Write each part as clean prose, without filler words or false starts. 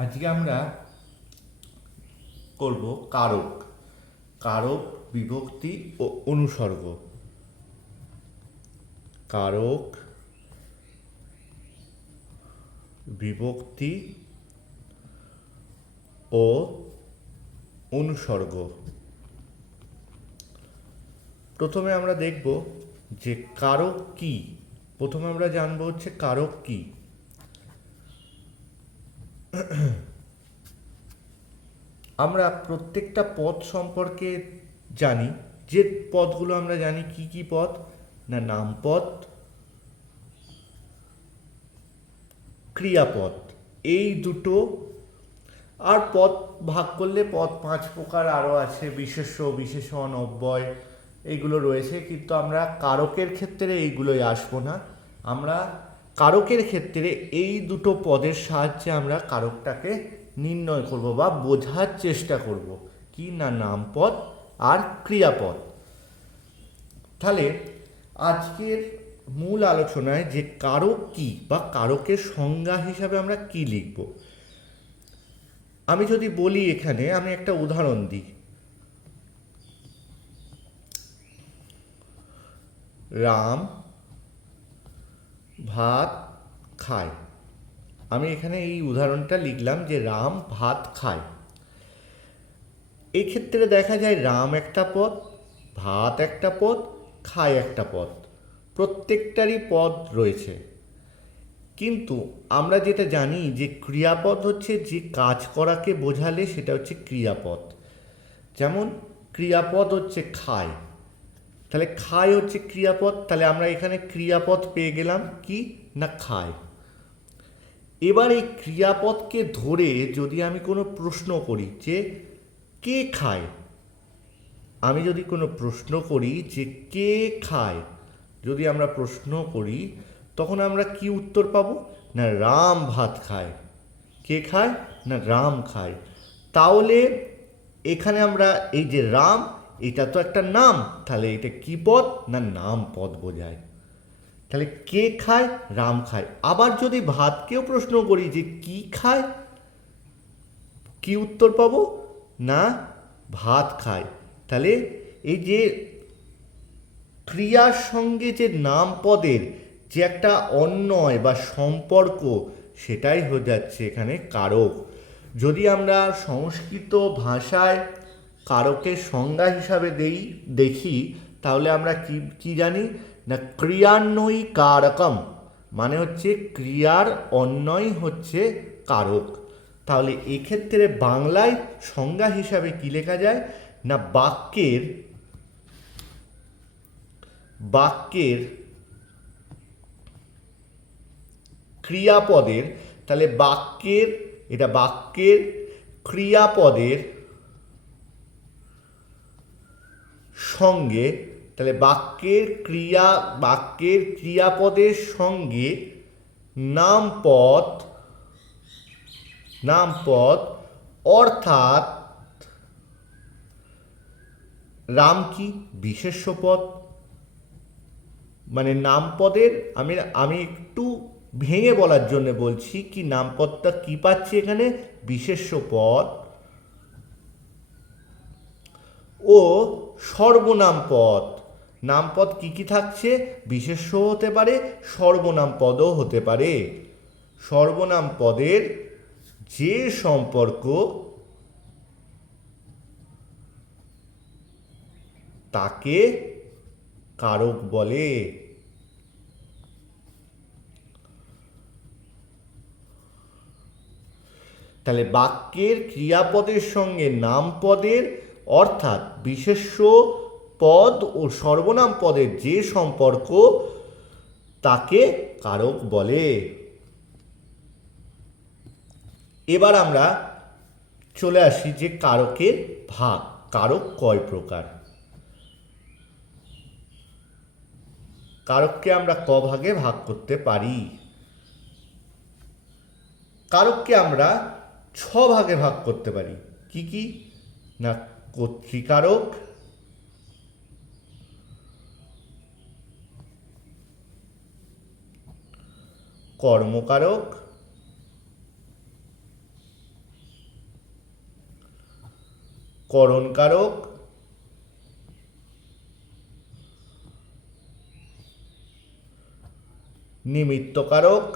আজকে আমরা করব কারক। কারক, বিভক্তি ও অনুসর্গ। কারক, বিভক্তি ও অনুসর্গ। প্রথমে আমরা দেখব যে কারক কি। প্রথমে আমরা জানবো হচ্ছে কারক কি। আমরা প্রত্যেকটা পদ সম্পর্কে জানি। যে পদগুলো আমরা জানি, কি কি পদ? না, নামপদ, ক্রিয়াপদ, এই দুটো। আর পদ ভাগ করলে পদ 5 প্রকার আরও আছে, বিশেষ্য, বিশেষণ, অব্যয়, এইগুলো রয়েছে। কিন্তু আমরা কারকের ক্ষেত্রে এইগুলোই আসবো না। আমরা কারকের ক্ষেত্রে এই দুটো পদের সাহায্যে আমরা কারকটাকে নির্ণয় করব বা বোঝার চেষ্টা করব। কি না, নামপদ আর ক্রিয়াপদ। তাহলে আজকের মূল আলোচনায় যে কারক কি বা কারকের সংজ্ঞা হিসাবে আমরা কি লিখব, আমি যদি বলি, এখানে আমি একটা উদাহরণ দিই। রাম ভাত খায়। আমি এখানে এই উদাহরণটা লিখলাম যে রাম ভাত খায়। এই ক্ষেত্রে দেখা যায় রাম একটা পদ, ভাত একটা পদ, খায় একটা পদ, প্রত্যেকটারই পদ রয়েছে। কিন্তু আমরা যেটা জানি যে ক্রিয়াপদ হচ্ছে যে কাজ করাকে বোঝালে সেটা হচ্ছে ক্রিয়াপদ। যেমন ক্রিয়াপদ হচ্ছে খায়, তাহলে খায় হচ্ছে ক্রিয়াপদ। তাহলে আমরা এখানে ক্রিয়াপদ পেয়ে গেলাম কি না, খায়। এবার এই ক্রিয়াপদকে ধরে যদি আমি কোনো প্রশ্ন করি যে কে খায়, আমি যদি কোনো প্রশ্ন করি যে কে খায়, যদি আমরা প্রশ্ন করি, তখন আমরা কি উত্তর পাবো? না, রাম ভাত খায়। কে খায়? না, রাম খায়। তাহলে এখানে আমরা এই যে রাম, এটা তো একটা নাম, তাহলে এটা কি পদ? না, নাম পদ বোঝায়। তাহলে কে খায়? রাম খায়। আবার যদি ভাতকেও প্রশ্ন করি যে কি খায়, কি উত্তর পাবো? না, ভাত খায়। তাহলে এই যে ক্রিয়ার সঙ্গে যে নাম পদের যে একটা অন্বয় বা সম্পর্ক, সেটাই হয়ে যাচ্ছে এখানে কারক। যদি আমরা সংস্কৃত ভাষায় কারকের সংজ্ঞা হিসাবে দেখি, তাহলে আমরা কি কি জানি না, ক্রিয়ান্বয়ী কারকম, মানে হচ্ছে ক্রিয়ার অন্বয় হচ্ছে কারক। তাহলে এক্ষেত্রে বাংলায় সংজ্ঞা হিসাবে কি লেখা যায় না, বাক্যের বাক্যের ক্রিয়াপদের, তাহলে বাক্যের, এটা বাক্যের ক্রিয়াপদের সঙ্গে, তাহলে বাক্যের ক্রিয়াপদের সঙ্গে নামপদ, অর্থাৎ রাম কি বিশেষ্য পদ। মানে নামপদের আমি আমি একটু ভেঙে বলার জন্য বলছি কি, নামপদটা কি পাচ্ছি এখানে? বিশেষ্য পদ ও সর্বনাম পদ। নামপদ কি কি থাকছে? বিশেষ্য হতে পারে, সর্বনাম পদও হতে পারে। সর্বনাম পদের যে সম্পর্ক, তাকে কারক বলে। তাহলে বাক্যের ক্রিয়াপদের সঙ্গে নামপদের, অর্থাৎ বিশেষ্য পদ ও সর্বনাম পদের যে সম্পর্ক, তাকে কারক বলে। এবার আমরা চলে আসি যে কারকের ভাগ। কারক কয় প্রকার? কারককে আমরা ক ভাগে ভাগ করতে পারি? কারককে আমরা 6 ভাগে ভাগ করতে পারি। কি কি না, কর্তৃকারক, কর্মকারক, করণকারক, নিমিত্তকারক,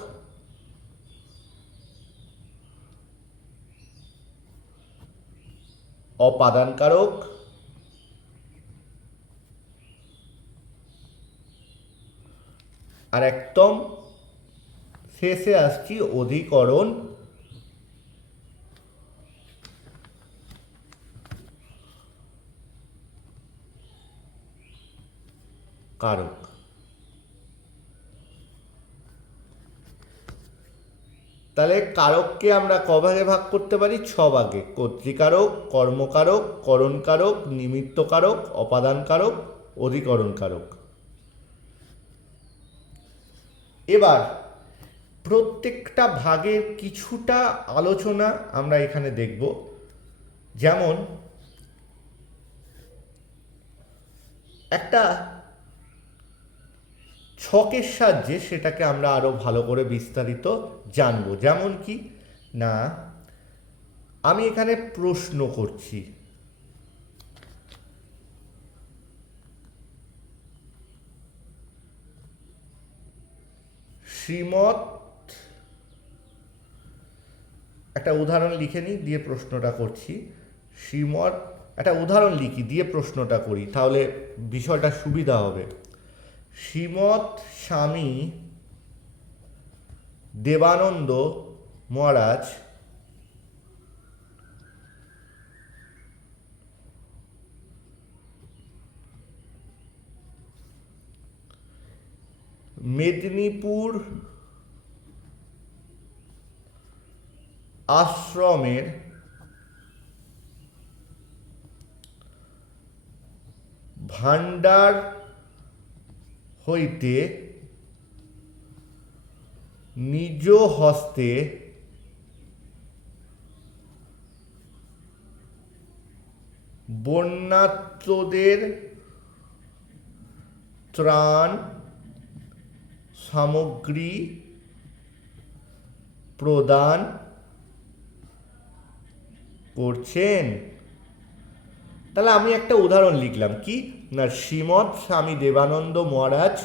অপাদানকারক, আর একদম শেষে আসছি অধিকরণ কারক। তাহলে কারককে আমরা ক ভাগে ভাগ করতে পারি? 6 ভাগে। কর্তৃকারক, কর্মকারক, করণকারক, নিমিত্তকারক, অপাদানকারক, অধিকরণকারক। এবার প্রত্যেকটা ভাগের কিছুটা আলোচনা আমরা এখানে দেখব। যেমন একটা ছকের সাহায্যে সেটাকে আমরা আরো ভালো করে বিস্তারিত জানবো। যেমন কি না, আমি এখানে প্রশ্ন করছি, শ্রীমৎ, একটা উদাহরণ লিখে নিই দিয়ে প্রশ্নটা করছি। শ্রীমৎ, একটা উদাহরণ লিখি দিয়ে প্রশ্নটা করি, তাহলে বিষয়টা সুবিধা হবে। শ্রীমৎ স্বামী দেবানন্দ মহারাজ মেদিনীপুর আশ্রমের ভাণ্ডার হইতে নিজ হস্তে বন্যার্তদের ত্রাণ সামগ্রী প্রদান করছেন। তাহলে আমি একটা উদাহরণ লিখলাম কি না, শ্রীমৎ স্বামী দেবানন্দ মহারাজ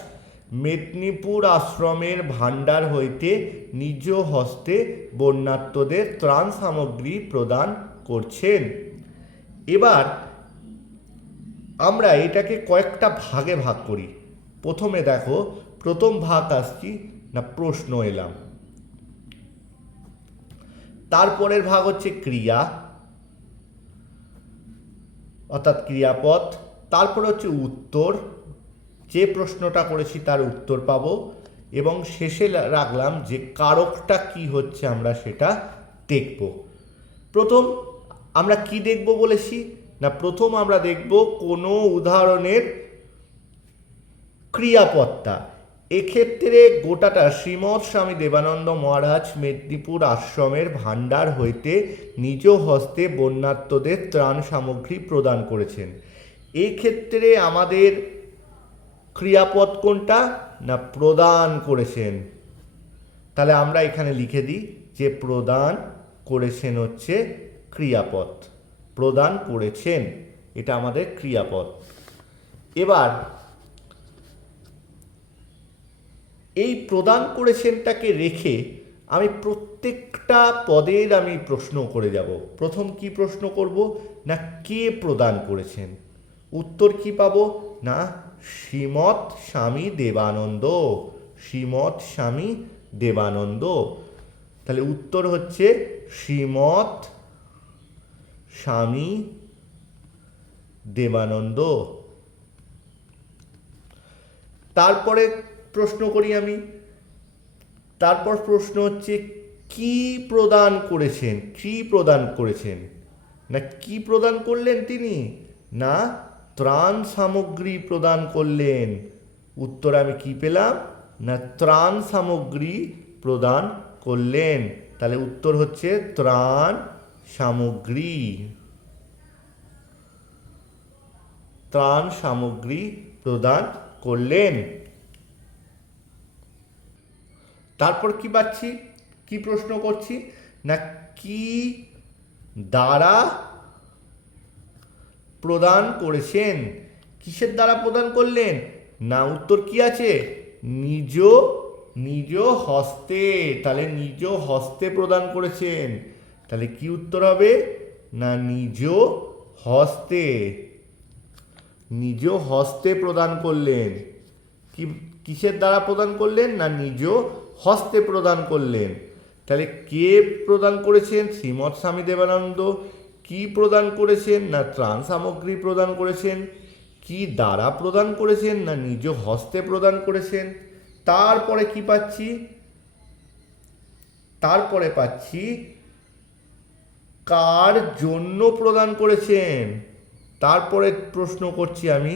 মেদিনীপুর আশ্রমের ভাণ্ডার হইতে নিজ হস্তে বন্যার্তদের ত্রাণ সামগ্রী প্রদান করছেন। এবার আমরা এটাকে কয়েকটা ভাগে ভাগ করি। প্রথমে দেখো, প্রথম ভাগ আসছি না প্রশ্ন এলাম, তারপরের ভাগ হচ্ছে ক্রিয়া অর্থাৎ ক্রিয়াপদ, তারপরে হচ্ছে উত্তর, যে প্রশ্নটা করেছি তার উত্তর পাবো, এবং শেষে রাখলাম যে কারকটা কি হচ্ছে আমরা সেটা দেখব। প্রথম আমরা কি দেখব বলেছি না, প্রথম আমরা দেখব কোনো উদাহরণের ক্রিয়াপদটা। এক্ষেত্রে গোটাটা শ্রীমৎ স্বামী দেবানন্দ মহারাজ মেদিনীপুর আশ্রমের ভাণ্ডার হইতে নিজ হস্তে বন্যার্তদের ত্রাণ সামগ্রী প্রদান করেছেন। এক্ষেত্রে আমাদের ক্রিয়াপদ কোনটা না প্রদান করেছেন। তাহলে আমরা এখানে লিখে দিই যে প্রদান করেছেন হচ্ছে ক্রিয়াপদ, প্রদান করেছেন এটা আমাদের ক্রিয়াপদ। এবার এই প্রদান করেছেনটাকে রেখে আমি প্রত্যেকটা পদের আমি প্রশ্ন করে যাব। প্রথম কি প্রশ্ন করব না কে প্রদান করেছেন, উত্তর কি পাবো না শ্রীমৎ স্বামী দেবানন্দ, শ্রীমৎ স্বামী দেবানন্দ। তাহলে উত্তর হচ্ছে শ্রীমৎ স্বামী দেবানন্দ। তারপরে প্রশ্ন করি আমি, তারপর প্রশ্ন হচ্ছে কি প্রদান করেছেন, কি প্রদান করেছেন না কি প্রদান করলেন তিনি না ত্রাণ সামগ্রী প্রদান করলেন। উত্তর আমি কি পেলাম না ত্রাণ সামগ্রী প্রদান করলেন। তাহলে উত্তর হচ্ছে ত্রাণ সামগ্রী, ত্রাণ সামগ্রী প্রদান করলেন। তারপর কি পাচ্ছি, কি প্রশ্ন করছি না কি দ্বারা প্রদান করেছেন। কিসের দ্বারা প্রদান করলেন? না উত্তর কি আছে? নিজ নিজ হস্তে। তাহলে নিজ হস্তে প্রদান করেছেন। তাহলে কি উত্তর হবে? না নিজ হস্তে। নিজ হস্তে প্রদান করলেন। কি কিসের দ্বারা প্রদান করলেন? না নিজ হস্তে প্রদান করলেন। তাহলে কে প্রদান করেছেন? শ্রীমৎ স্বামী দেবানন্দ। কি প্রদান করেছেন? না ত্রাণ সামগ্রী প্রদান করেছেন। কি দ্বারা প্রদান করেছেন? না নিজ হস্তে প্রদান করেছেন। তারপরে কি পাচ্ছি? তারপরে পাচ্ছি কার জন্য প্রদান করেছেন। তারপরে প্রশ্ন করছি আমি,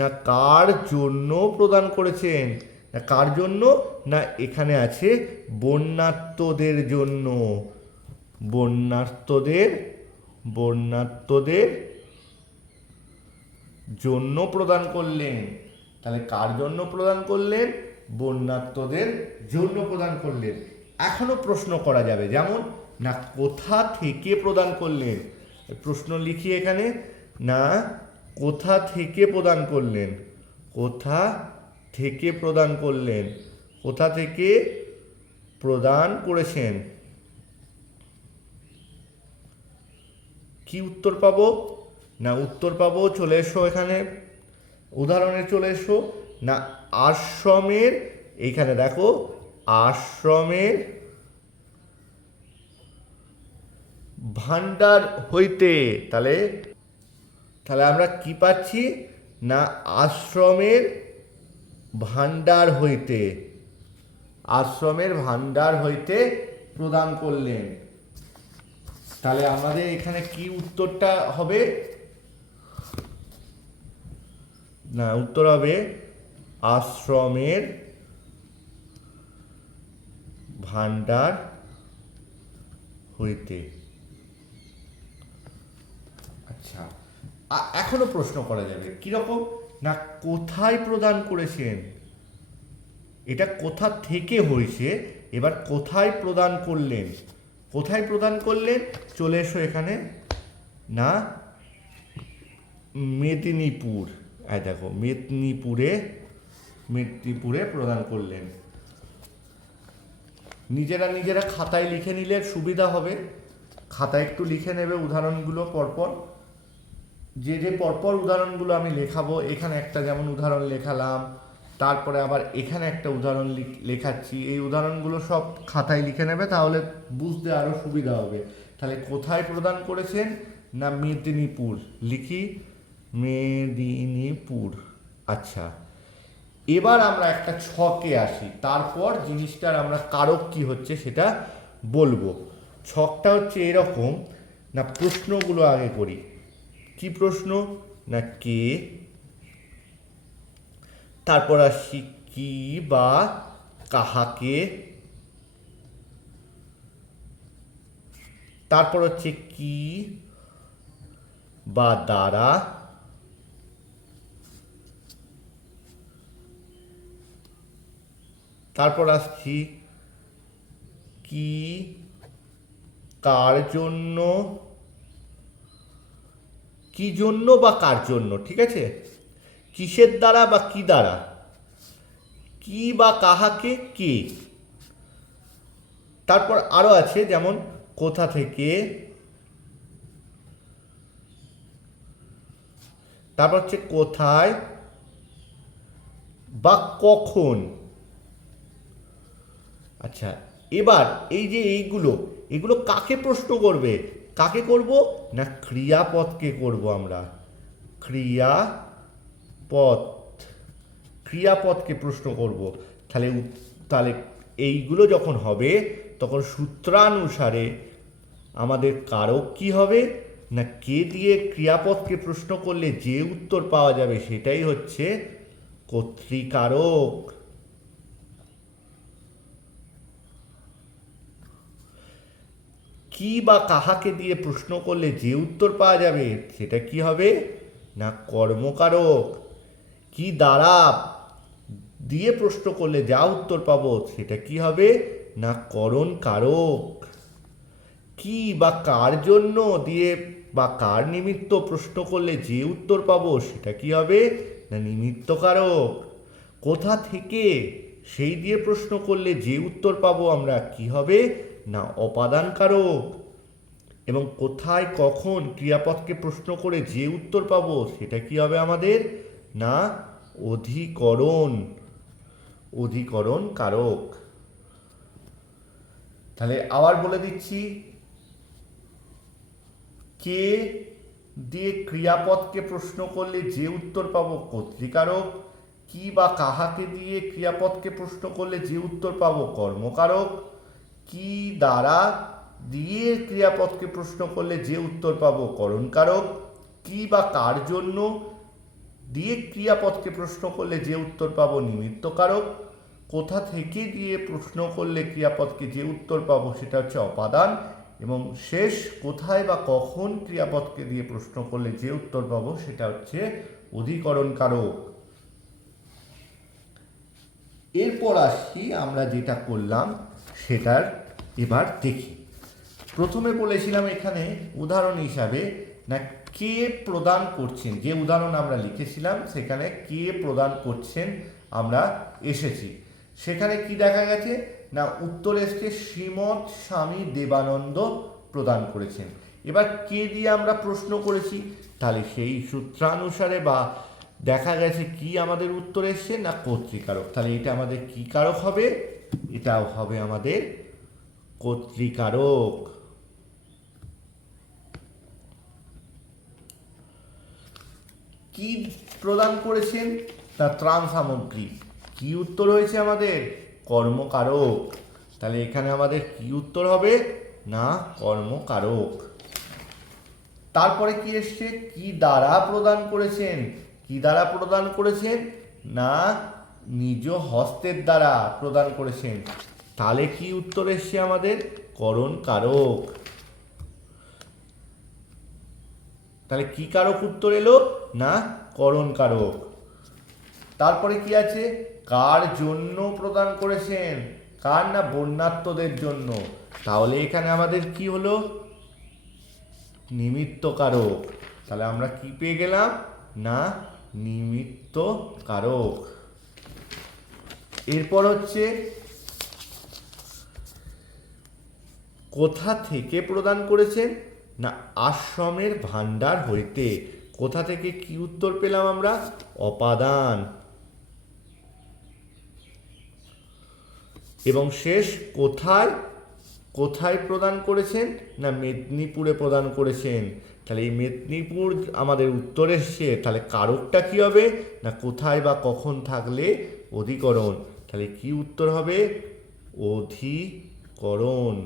না কার জন্য প্রদান করেছেন। না কার জন্য? না এখানে আছে বন্যার্তদের জন্য। বন্যার্তদের বন্যার্তদের জন্য প্রদান করলেন। তাহলে কার জন্য প্রদান করলেন? বন্যার্তদের জন্য প্রদান করলেন। এখনো প্রশ্ন করা যাবে, যেমন না কোথা থেকে প্রদান করলেন। প্রশ্ন লিখি এখানে, না কোথা থেকে প্রদান করলেন। কোথা থেকে প্রদান করলেন। কোথা থেকে প্রদান করেছেন। কি উত্তর পাবো? না উত্তর পাবো, চলে এসো এখানে উদাহরণে চলে এসো, না আশ্রমের, এইখানে দেখো আশ্রমের ভাণ্ডার হইতে। তাহলে তাহলে আমরা কি পাচ্ছি? না আশ্রমের ভাণ্ডার হইতে। আশ্রমের ভাণ্ডার হইতে প্রদান করলেন। তাহলে আমাদের এখানে কি উত্তরটা হবে? না উত্তর হবে আশ্রমের ভাণ্ডার হইতে। আচ্ছা, এখনো প্রশ্ন করা যাবে, কিরকম? না কোথায় প্রদান করেছেন। এটা কোথা থেকে হয়েছে, এবার কোথায় প্রদান করলেন। কোথায় প্রদান করলেন? চলে এসো এখানে, না মেদিনীপুর। দেখো মেদিনীপুরে প্রদান করলেন। নিজেরা খাতায় লিখে নিলে সুবিধা হবে। খাতায় একটু লিখে নেবে উদাহরণগুলো পরপর। যে পরপর উদাহরণগুলো আমি লেখাবো, এখানে একটা যেমন উদাহরণ লেখালাম, তারপরে আবার এখানে একটা উদাহরণ লেখাচ্ছি। এই উদাহরণগুলো সব খাতায় লিখে নেবে, তাহলে বুঝতে আরও সুবিধা হবে। তাহলে কোথায় প্রদান করেছেন? না মেদিনীপুর। লিখি মেদিনীপুর। আচ্ছা, এবার আমরা একটা ছকে আসি, তারপর জিনিসটার আমরা কারক কি হচ্ছে সেটা বলবো। ছকটা হচ্ছে এরকম, না প্রশ্নগুলো আগে করি। কি প্রশ্ন? না কে, তারপর আসি কি বা কাহাকে, তারপর হচ্ছে কি বা দ্বারা, তারপর আসছি কি কার জন্য, কি জন্য বা কার জন্য, ঠিক আছে? কিসের দ্বারা বা কি দ্বারা, কি বা কাহাকে, কে। তারপর আরো আছে, যেমন কোথা থেকে, তারপর হচ্ছে কোথায় বা কখন। আচ্ছা, এবার এই যে এগুলো কাকে প্রশ্ন করবে? কাকে করব? না ক্রিয়াপদকে করব আমরা। ক্রিয়াপদকে প্রশ্ন করব। তাহলে এইগুলো যখন হবে, তখন সূত্রানুসারে আমাদের কারক কি হবে? না কে দিয়ে ক্রিয়াপদকে প্রশ্ন করলে যে উত্তর পাওয়া যাবে সেটাই হচ্ছে কর্তৃকারক। কি বা কাহাকে দিয়ে প্রশ্ন করলে যে উত্তর পাওয়া যাবে সেটা কি হবে? না কর্মকারক। কি দ্বারা দিয়ে প্রশ্ন করলে যা উত্তর পাবো সেটা কি হবে? না করণ কারক। কি বা কার জন্য দিয়ে বা কার নিমিত্ত প্রশ্ন করলে যে উত্তর পাবো সেটা কি হবে, না নিমিত্ত কারক। কোথা থেকে সেই দিয়ে প্রশ্ন করলে যে উত্তর পাবো আমরা কি হবে, না অপাদান কারক। এবং কোথায় কখন ক্রিয়াপদকে প্রশ্ন করে যে উত্তর পাবো সেটা কি হবে আমাদের, না অধিকরণ, অধিকরণ কারক। তাহলে আবার বলে দিচ্ছি, কে দিয়ে ক্রিয়াপদকে প্রশ্ন করলে যে উত্তর পাবো কর্তৃকারক, কি বা কাহাকে দিয়ে ক্রিয়াপদকে প্রশ্ন করলে যে উত্তর পাবো কর্মকারক, কি দ্বারা দিয়ে ক্রিয়াপদকে প্রশ্ন করলে যে উত্তর পাবো করণকারক, কি বা কার জন্য দিয়ে ক্রিয়াপদকে প্রশ্ন করলে যে উত্তর পাবো নিমিত্তকারক, কোথা থেকে দিয়ে প্রশ্ন করলে ক্রিয়াপদকে যে উত্তর পাবো সেটা হচ্ছে অপাদান, এবং শেষ কোথায় বা কখন ক্রিয়াপদকে দিয়ে প্রশ্ন করলে যে উত্তর পাবো সেটা হচ্ছে অধিকরণ কারক। এরপর আসি আমরা যেটা করলাম সেটার এবার দেখি। প্রথমে বলেছিলাম এখানে উদাহরণ হিসাবে, না কে প্রদান করছেন, যে উদাহরণ আমরা লিখেছিলাম সেখানে কে প্রদান করছেন আমরা এসেছি। সেখানে কি দেখা গেছে, না উত্তর এসছে শ্রীমৎ স্বামী দেবানন্দ প্রদান করেছেন। এবার কে দিয়ে আমরা প্রশ্ন করেছি, তাহলে সেই সূত্রানুসারে বা দেখা গেছে কি আমাদের উত্তর এসছে, না কর্তৃকারক। তাহলে এটা আমাদের কি কারক হবে, এটাও হবে আমাদের কর্তৃকারক। কি প্রদান করেছেন, তা ত্রাণ সামগ্রী। কি উত্তর হয়েছে আমাদের, কর্মকারক। তাহলে এখানে আমাদের কি উত্তর হবে, না কর্মকারক। তারপরে কি এসছে, কি দ্বারা প্রদান করেছেন। কি দ্বারা প্রদান করেছেন, না নিজ হস্তের দ্বারা প্রদান করেছেন। তাহলে কি উত্তর এসছে আমাদের, করণকারক। তাহলে কি কারক উত্তর এলো, না করণকারক। তারপরে কি আছে, কার জন্য প্রদান করেছেন, কার, না বর্ণাত্মদের জন্য। তাহলে এখানে আমাদের কি হলো, নিমিত্ত কারক। তাহলে আমরা কি পেয়ে গেলাম, না নিমিত্ত কারক। এরপর হচ্ছে কোথা থেকে প্রদান করেছেন, না আশ্রমের ভাণ্ডার হইতে। কোথা থেকে কি উত্তর পেলাম আমরা, অপাদান। এবং শেষ কোথায়, কোথায় প্রদান করেছেন, না মেদিনীপুরে প্রদান করেছেন। তাহলে এই মেদিনীপুর আমাদের উত্তর এসছে। তাহলে কারকটা কি হবে, না কোথায় বা কখন থাকলে অধিকরণ। তাহলে কি উত্তর হবে, অধিকরণ।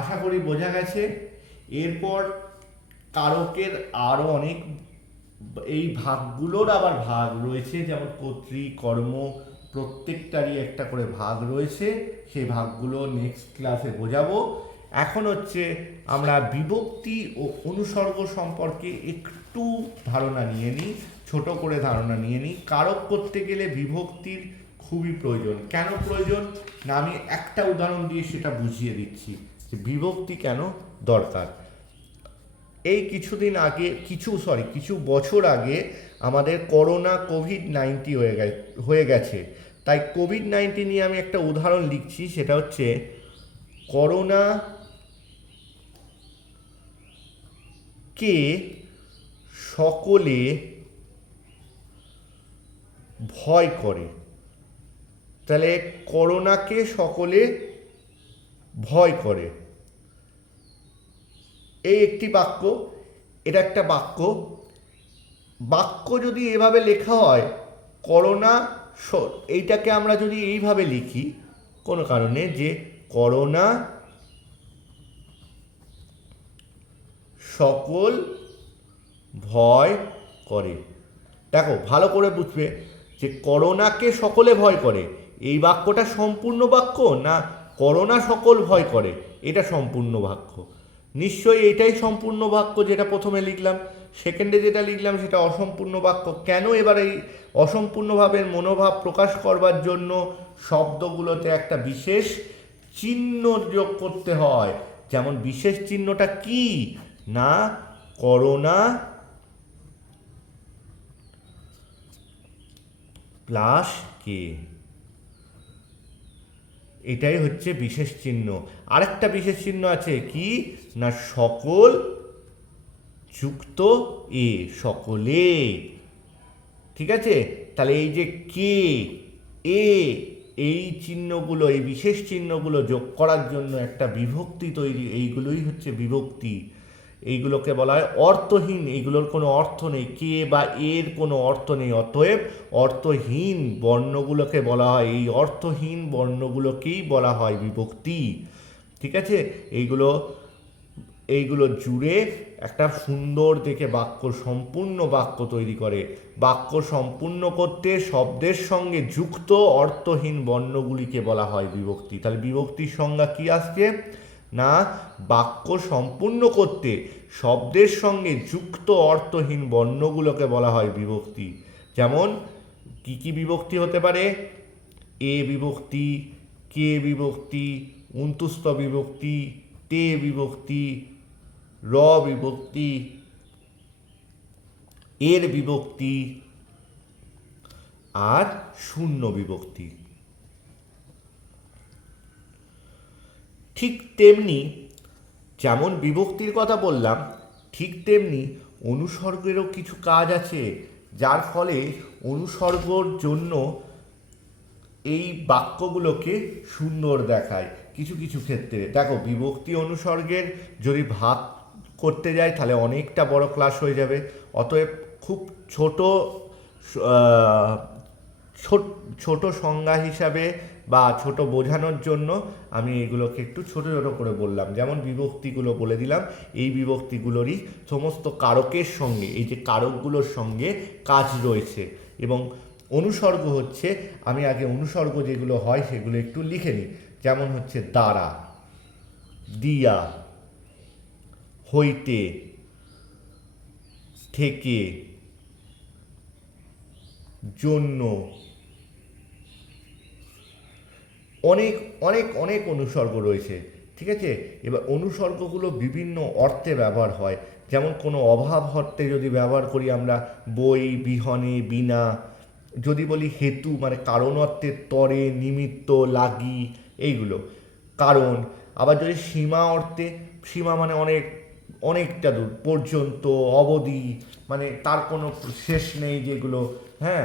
আশা করি বোঝা গেছে। এরপর কারকের আরো অনেক এই ভাগগুলোর আবার ভাগ রয়েছে, যেমন কর্তৃ, কর্ম, প্রত্যেকটারই একটা করে ভাগ রয়েছে। সেই ভাগগুলো নেক্সট ক্লাসে বোঝাবো। এখন হচ্ছে আমরা বিভক্তি ও অনুসর্গ সম্পর্কে একটু ধারণা নিয়ে নিই, ছোট করে ধারণা নিয়ে নিই। কারক করতে গেলে বিভক্তির খুবই প্রয়োজন। কেন প্রয়োজন, না আমি একটা উদাহরণ দিয়ে সেটা বুঝিয়ে দিচ্ছি যে বিভক্তি কেন দরকার। এই কিছুদিন আগে কিছু বছর আগে আমাদের করোনা কোভিড-19 হয়ে গেছে। তাই কোভিড-19 নিয়ে আমি একটা উদাহরণ লিখছি, সেটা হচ্ছে করোনা কে সকলে ভয় করে। তাহলে করোনাকে সকলে ভয় করে, এই একটি বাক্য। এটা একটা বাক্য যদি এভাবে লেখা হয়, করোনা, এইটাকে আমরা যদি এইভাবে লিখি কোনো কারণে, যে করোনা সকল ভয় করে। দেখো ভালো করে বুঝবে যে করোনাকে সকলে ভয় করে, এই বাক্যটা সম্পূর্ণ বাক্য, না করোনা সকল ভয় করে এটা সম্পূর্ণ বাক্য। নিশ্চয়ই এটাই সম্পূর্ণ বাক্য যেটা প্রথমে লিখলাম। সেকেন্ডে যেটা লিখলাম সেটা অসম্পূর্ণ বাক্য। কেন, এবার এই অসম্পূর্ণভাবের মনোভাব প্রকাশ করবার জন্য শব্দগুলোতে একটা বিশেষ চিহ্ন যোগ করতে হয়। যেমন বিশেষ চিহ্নটা কি না করোনা প্লাস কে, এটাই হচ্ছে বিশেষ চিহ্ন। আরেকটা বিশেষ চিহ্ন আছে কি না সকল যুক্ত এ, সকলে। ঠিক আছে, তাহলে এই যে কে এ এই চিহ্নগুলো, এই বিশেষ চিহ্নগুলো যোগ করার জন্য একটা বিভক্তি তৈরি, এইগুলোই হচ্ছে বিভক্তি। এইগুলোকে বলা হয় অর্থহীন, এইগুলোর কোনো অর্থ নেই, কে বা এর কোনো অর্থ নেই, অতএব অর্থহীন বর্ণগুলোকে বলা হয়, এই অর্থহীন বর্ণগুলোকেই বলা হয় বিভক্তি। ঠিক আছে, এইগুলো জুড়ে একটা সুন্দর দেখে বাক্য, সম্পূর্ণ বাক্য তৈরি করে। বাক্য সম্পূর্ণ করতে শব্দের সঙ্গে যুক্ত অর্থহীন বর্ণগুলিকে বলা হয় বিভক্তি। তাহলে বিভক্তির সংজ্ঞা কি আসছে না বাক্য সম্পূর্ণ করতে শব্দের সঙ্গে যুক্ত অর্থহীন বর্ণগুলোকে বলা হয় বিভক্তি। যেমন কি কি বিভক্তি হতে পারে? এ বিভক্তি, কে বিভক্তি, অন্তুস্থ বিভক্তি, তে বিভক্তি, র বিভক্তি, এর বিভক্তি আর শূন্য বিভক্তি। ঠিক তেমনি যেমন বিভক্তির কথা বললাম, ঠিক তেমনি অনুসর্গেরও কিছু কাজ আছে, যার ফলে অনুসর্গর জন্য এই বাক্যগুলোকে সুন্দর দেখায়। কিছু কিছু ক্ষেত্রে দেখো, বিভক্তি অনুসর্গের যদি ভাগ করতে যাই তাহলে অনেকটা বড় ক্লাস হয়ে যাবে, অতএব খুব ছোট ছোট সংজ্ঞা হিসাবে বা ছোট বোঝানোর জন্য আমি এগুলোকে একটু ছোট ছোট করে বললাম। যেমন বিভক্তিগুলো বলে দিলাম, এই বিভক্তিগুলোরই সমস্ত কারকের সঙ্গে, এই যে কারকগুলোর সঙ্গে কাজ রয়েছে। এবং অনুসর্গ হচ্ছে, আমি আগে অনুসর্গ যেগুলো হয় সেগুলো একটু লিখে নিই। যেমন হচ্ছে দ্বারা, দিয়া, হইতে, থেকে, জন্য, অনেক অনেক অনেক অনুসর্গ রয়েছে। ঠিক আছে, এবার অনুসর্গগুলো বিভিন্ন অর্থে ব্যবহার হয়। যেমন কোনো অভাব অর্থে যদি ব্যবহার করি আমরা, বই, বিহনে, বিনা। যদি বলি হেতু মানে কারণ অর্থে তরে, নিমিত্ত, লাগি, এইগুলো কারণ। আবার যদি সীমা অর্থে, সীমা মানে অনেক অনেকটা দূর পর্যন্ত, অবধি মানে তার কোনো শেষ নেই যেগুলো, হ্যাঁ,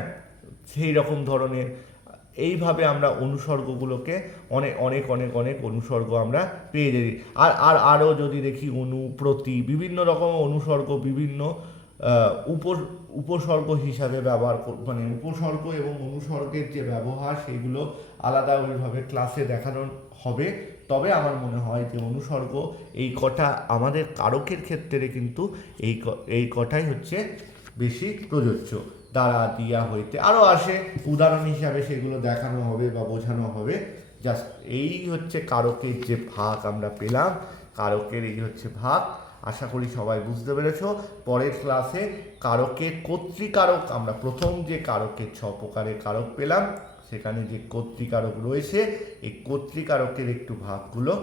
সেই রকম ধরনের। এইভাবে আমরা অনুসর্গগুলোকে অনেক অনেক অনেক অনেক অনুসর্গ আমরা পেয়ে যাই। আরও যদি দেখি অনু, প্রতি, বিভিন্ন রকম অনুসর্গ বিভিন্ন উপসর্গ হিসাবে ব্যবহার, মানে উপসর্গ এবং অনুসর্গের যে ব্যবহার সেগুলো আলাদা ওইভাবে ক্লাসে দেখানো হবে। তবে আমার মনে হয় যে অনুসর্গ এই কটা আমাদের কারকের ক্ষেত্রে কিন্তু এই কটাই হচ্ছে বেশি প্রযোজ্য। দ্বারা, দিয়া, হইতে, আরও আসে, উদাহরণ হিসাবে সেগুলো দেখানো হবে বা বোঝানো হবে। জাস্ট এই হচ্ছে কারকের যে ভাগ আমরা পেলাম, কারকের এই হচ্ছে ভাগ। আশা করি সবাই বুঝতে পেরেছ। পরের ক্লাসে কারকের কর্তৃকারক, আমরা প্রথম যে কারকের 6 প্রকারের কারক পেলাম সেখানে যে কর্তৃকারক রয়েছে, এই কর্তৃকারকের একটু ভাগগুলো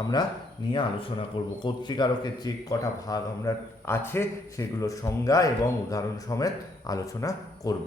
আমরা নিয়ে আলোচনা করব। কর্তৃকারকের যে কটা ভাগ আমরা আছে সেগুলো সংজ্ঞা এবং উদাহরণ সমেত আলোচনা করব।